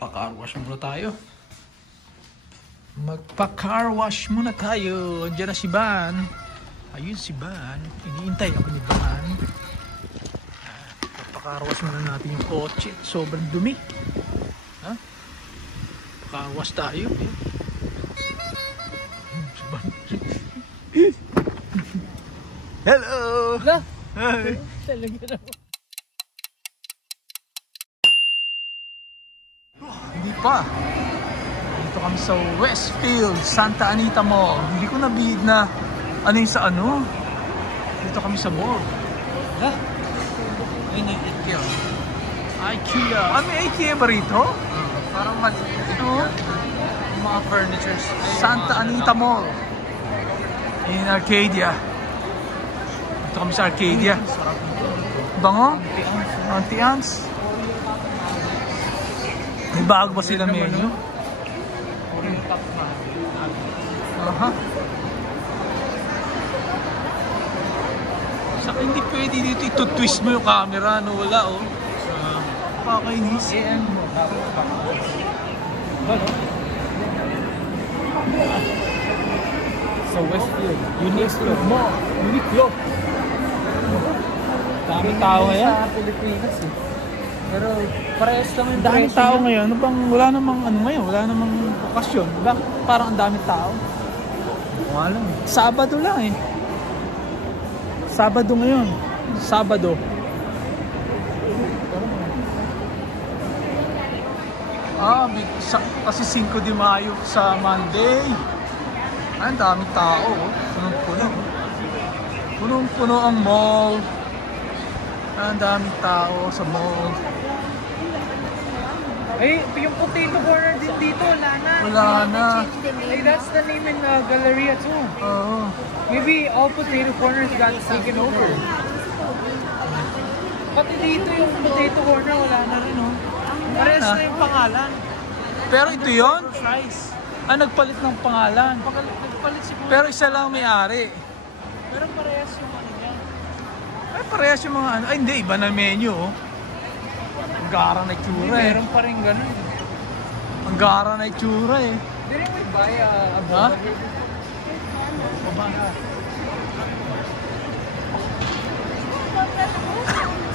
Pa-car wash muna tayo. Magpa-car wash muna tayo. Andiyan na si Van. Ayun si Van. Iniintay ako ni Van. Pa-car wash muna natin yung kotse. Sobrang dumi. Ha? Pa-car wash tayo. Si Van. Hello! Hi! Talaga naman. Hindi pa. Dito kami sa Westfield, Santa Anita Mall. Hindi ko nabihid na ano yung sa ano. Dito kami sa mall. Ha? Ayun yung IKEA. IKEA. Ah, may IKEA ba rito? Parang maliit. Ito. Mga furnitures. Santa Anita Mall. In Arcadia. Dito kami sa Arcadia. Bango? Anti-ants. May bago ba sila menu? Aha. Saka hindi pwede dito ito-twist mo yung camera, no? Wala, oh. Pakainis. Sa Westfield. Uniqlo. Daming tao ngayon. Sa Pilipinas eh. Pero parehas lang yung Daming tao ngayon. Ano bang, wala namang ano ngayon, wala namang okasyon. Bakit parang ang daming tao? Wala lang eh. Sabado lang eh. Sabado ngayon. Sabado. Kasi 5 de Mayo sa Monday. Ang daming tao. Punong-puno. Punong-puno ang mall. Ang daming tao sa mall. Eh, yung potato corner din dito, wala na. Wala na. Hey, that's the name in the Galleria too. Oo. Maybe all potato corners got taken over. Pati dito yung potato corner, wala na rin, oh. Parehas na yung pangalan. Pero ito yun? Fries. Nagpalit ng pangalan. Nagpalit siguro. Pero isa lang may-ari. Pero parehas yung ano niya. Ay, parehas yung mga ano. Ay, hindi. Iba na menu, oh. Ang gara na itsura, eh. Meron pa rin ganun. Ang gara na itsura, eh. Didn't we buy a Ha?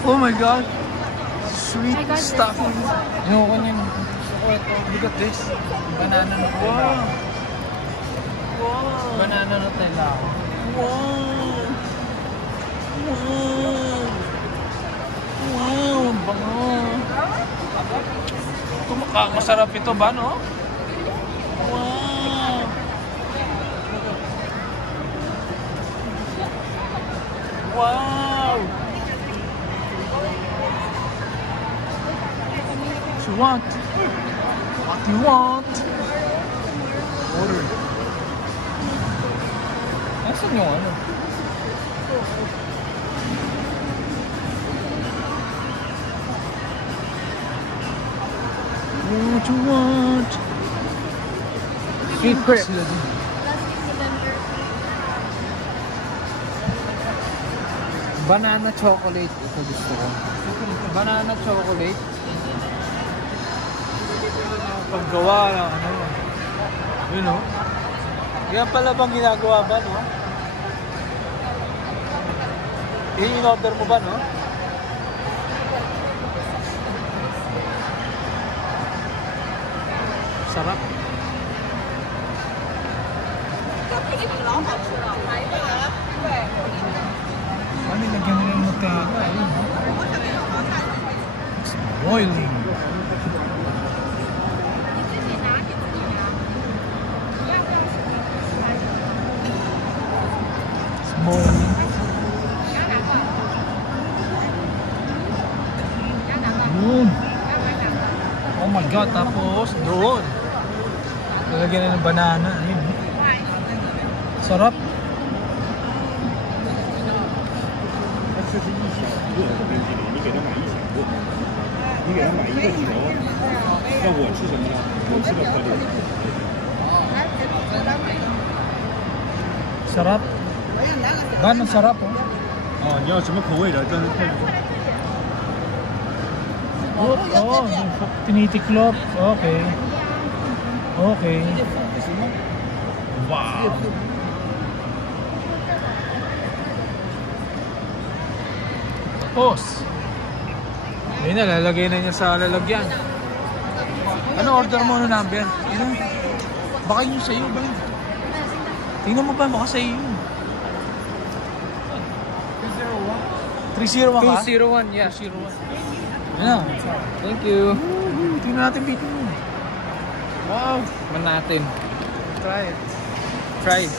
Oh my God. Sweet stuffing. Ayoko niyan. Look at this. Banana Nutella. Wow. Wow. Banana Nutella. Wow. Wow. Wow. Bango. Masarap ito ba, no? Wow. Wow. What you want? What you want? Order. Nasaan yung ano? What you want? Sweet crepe. Banana chocolate. Ito gusto ko. Banana chocolate. Paggawa ng ano. Yun, no? Yan pala bang ginagawa ba, no? I-in-order mo ba, no? Sarap. Ano lagyan mo ng magkaka? It's boiling. It's boiling. Yun. Oh my God, tapos doon. Lalagyan na ng banana. Ayun. Sarap. Sarap. Gan, ang sarap, oh. 哦，你要什么口味的？真是太 Oh, tinitiklop. Okay. Okay. Wow. Tapos. Ayun na, lalagay na niya sa lalagyan. Ano order mo na number? Yun. Baka yun sa'yo ba? Tingnan mo ba? Baka sa'yo yun. 301 ka? 201, yeah. 201. Yan na. Thank you. Tingnan natin dito mo. Wow. Man natin. Try it. Try.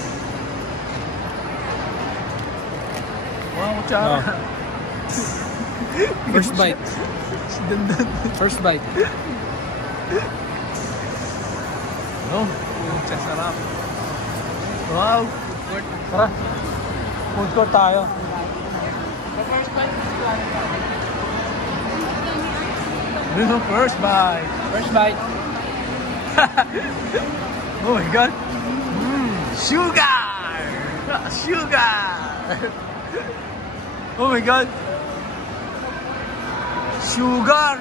Wow, kutsara. Oh. First bite. Si Dandan. First bite. No, sarap. Wow. Tara. Food court tayo. This is first bite. First bite. Oh my god. Sugar! Sugar! Oh my god. Sugar!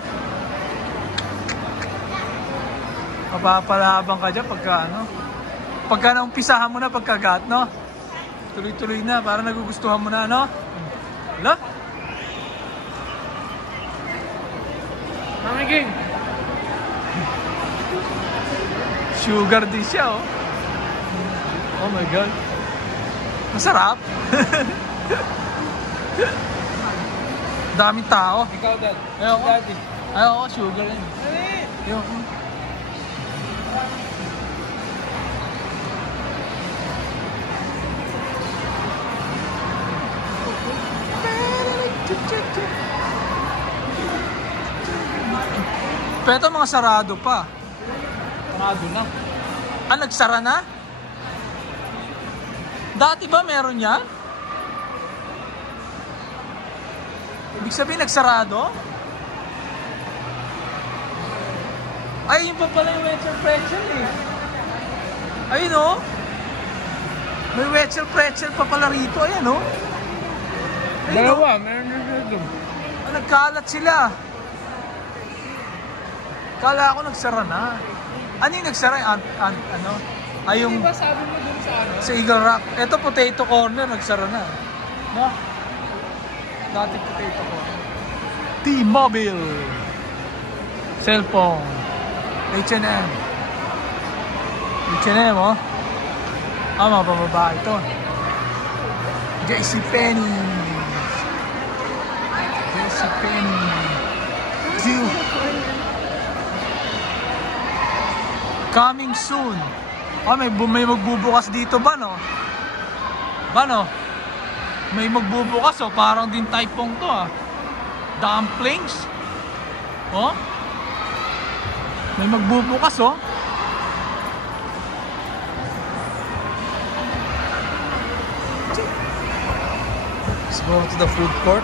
Mapapalabang ka dyan pagka ano. Pagka naumpisahan mo na pagkagat, no? Tuloy-tuloy na, para nagugustuhan mo na, no? Hala? Mamiging. Sugar din siya, oh. Oh my god. Masarap. Daming tao. Ikaw, Dad. Ayoko. Daddy. Ayoko, sugar yun. Ayoko. Pero ito mga sarado pa. Sarado na. Ah, nagsara na? Dati ba meron yan? Ibig sabihin nagsarado? Ay, yun pa pala yung Wetzel Pretzel eh. Ayun o. May Wetzel Pretzel pa pala rito. Ayan o. Dalawa, meron na dito. Ah, nagkalat sila. Kala ko nagsara na. Ano yung nagsara? Ano? Ay yung... Di ba sabi mo dun sa ano? Sa Eagle Rock. Ito, Potato Corner, nagsara na. No? Dating Potato Corner. T-Mobile. Cellphone. H&M. H&M, oh. Ah, mga pababa ito. JCPenney. JCPenney. Coming soon. Oh, may magbubukas dito ba, no? Ba, no? May magbubukas, oh. Parang din typong to, ah. Dumplings. Oh. May magbubukas, oh. Let's go to the food court.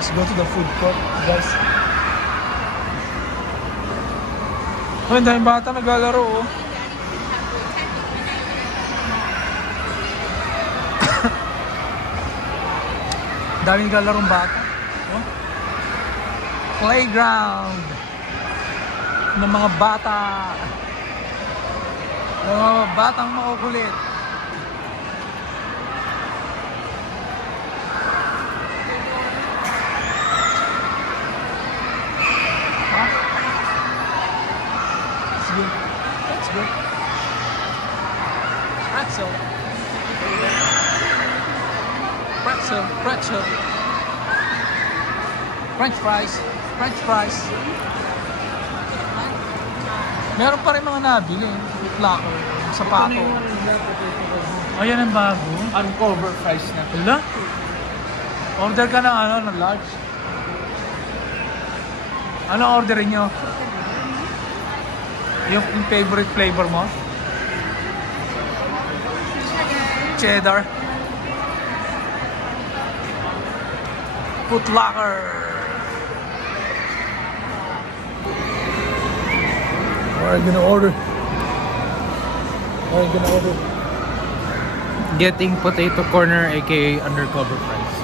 Let's go to the food court, guys. Oh, ang daming bata naglalaro, oh. Daming naglalarong bata. Oh. Playground ng mga bata. Ng mga batang makukulit. Let's go. Pretzel. Pretzel. Pretzel. French fries. French fries. Meron pa rin mga nabili. Locker. Sapato. Ayan ang bago. Uncover fries na. Hala? Order ka ng ano, ng large. Ano orderin nyo? Yung favorite flavor mo? Cheddar. Foot Locker. What are you gonna order? What are you gonna order? Getting Potato Corner aka Undercover Fries.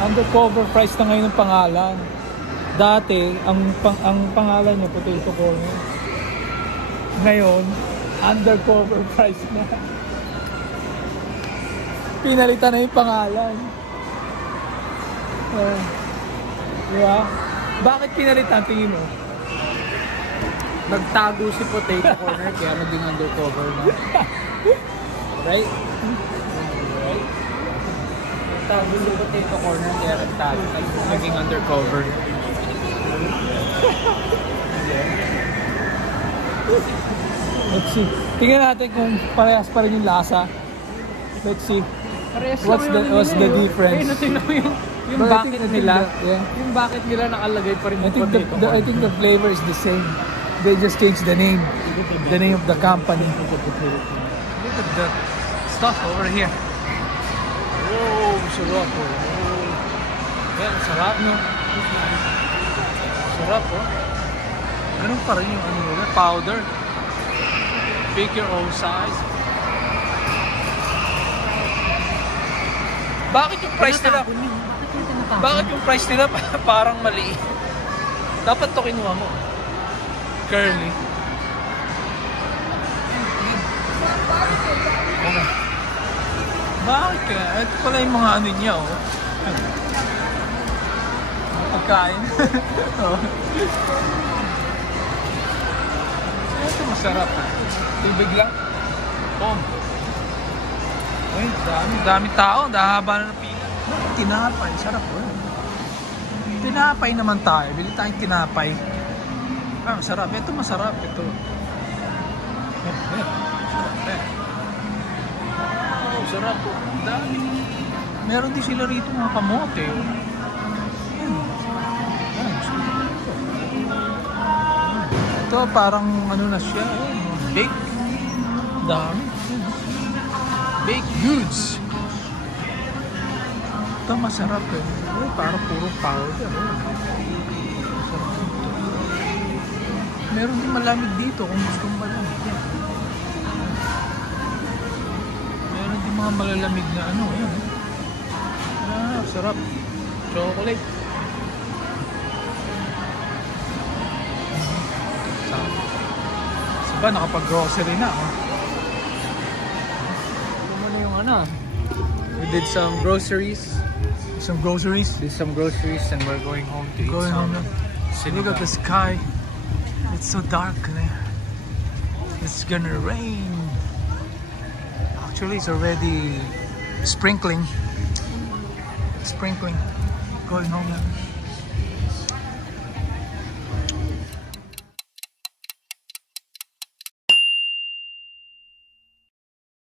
Undercover Fries na ngayon ang pangalan. Dati, ang pangalan niya Potato Corner. Ngayon, undercover price na. Pinalitan na yung pangalan. Diba? Bakit pinalitan, tingin mo? Nagtago si Potato Corner kaya naging undercover na. Right? Right? Nagtago si Potato Corner kaya naging undercover. Let's see. Tingnan natin kung parehas pa rin yung lasa. Let's see. What's the difference? Ayun, tingnan mo yung bucket nila. Yung bucket nila nakalagay pa rin yung Potato Corner. I think the flavor is the same. They just changed the name of the company. Look at the stuff over here. Whoa, sarap po. Yan, sarap no. Sarap po. Ganun pa rin yung ano nila, powder. Pick your own size. Bakit yung price nila? Bakit yung price nila parang mali? Dapat to kinuha mo. Curly. Bakit kaya? Ito pala yung mga ano niya, oh. Pagkain. Oh. Ito masarap. Tubig lang. Oh. Ay, dami tao. Dahaba na ng pila. Tinapay. Sarap, oh. Tinapay naman tayo. Bili tayong tinapay. Ah, masarap. Ito masarap. Ito. Oh, sarap po. Dami. Meron din sila rito mga kamote. Ito parang ano na siya. Baked. Dami. Baked goods. Ito masarap eh. Parang puro powder. Meron din malamig dito kung gusto mong malamig yan. Meron din mga malalamig na ano. Yan. Ah, sarap. Chocolate. Diba, nakapag-grocery na. Oh. Ano yung ano? We did some groceries. Did some groceries and we're going home to eat some. Look at the sky. It's so dark there. It's gonna rain. Actually, it's already sprinkling. Going home now.